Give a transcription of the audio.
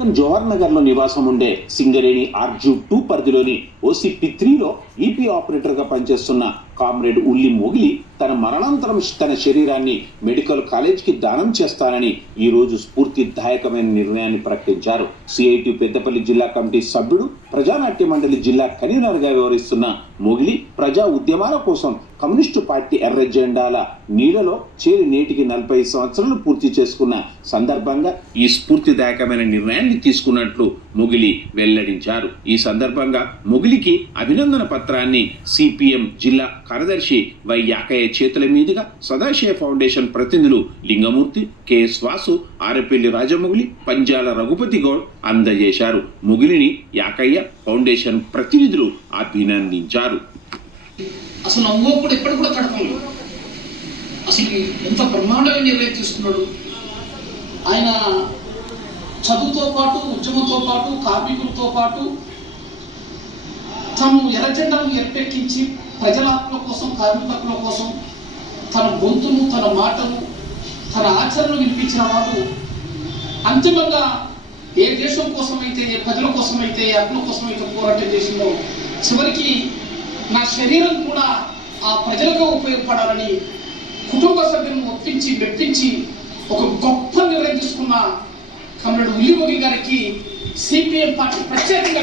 పక్కన జవహర్ నగర్ లో నివాసం ఉండే సింగరేణి RG2 పరిధిలోని OCP3లో EP ఆపరేటర్ గా పనిచేస్తున్న కామ్రేడ్ ఉల్లి మొగిలి తన మరణాంతరం తన శరీరాన్ని మెడికల్ కాలేజ్ కి దానం చేస్తానని ఈ రోజు స్ఫూర్తిదాయకమైన నిర్ణయాన్ని ప్రకటించారు. CIT పెద్దపల్లి జిల్లా కమిటీ సభ్యుడు, ప్రజానాట్య మండలి జిల్లా కన్వీనర్ గా వ్యవహరిస్తున్న మొగిలి ప్రజా ఉద్యమాల కోసం కమ్యూనిస్టు పార్టీ ఎర్ర జెండాల నీడలో చేరి నేటికి 40 సంవత్సరాలు పూర్తి చేసుకున్న సందర్భంగా ఈ స్ఫూర్తిదాయకమైన నిర్ణయాన్ని తీసుకున్నట్లు మొగిలి వెల్లడించారు. ఈ సందర్భంగా మొగిలికి అభినందన పత్రాన్ని CPM జిల్లా కార్యదర్శి వై యాకయ్య చేతుల మీదుగా సదాశివ ఫౌండేషన్ ప్రతినిధులు లింగమూర్తి, KS వాసు, ఆరపల్లి రాజమొగిలి, పంజాల రఘుపతి గౌడ్ అందజేశారు. మొగిలిని యాకయ్య ఫౌండేషన్ ప్రతినిధులు అభినందించారు. అసలు నవ్వుకుడు ఎప్పుడు కూడా కడపండి. అసలు ఎంత బ్రహ్మాండమైన నిర్ణయం తీసుకున్నాడు ఆయన. చదువుతో పాటు, ఉద్యమంతో పాటు, కార్మికులతో పాటు తను ఎర్రజెండాను ఎర్పెక్కించి ప్రజల హక్కుల కోసం, కార్మిక హక్కుల కోసం తన గొంతును, తన మాటను, తన ఆచరణను వినిపించిన వాడు అంతిమంగా ఏ దేశం కోసమైతే, ఏ ప్రజల కోసమైతే, ఏ హక్కుల కోసమైతే పోరాటం చేసిందో చివరికి నా శరీరం కూడా ఆ ప్రజలకు ఉపయోగపడాలని కుటుంబ సభ్యులను ఒప్పించి మెప్పించి ఒక గొప్ప నిర్ణయం తీసుకున్న కమ్రేడ్ ఉల్లి మొగిలి గారికి CPM పార్టీ ప్రత్యేకంగా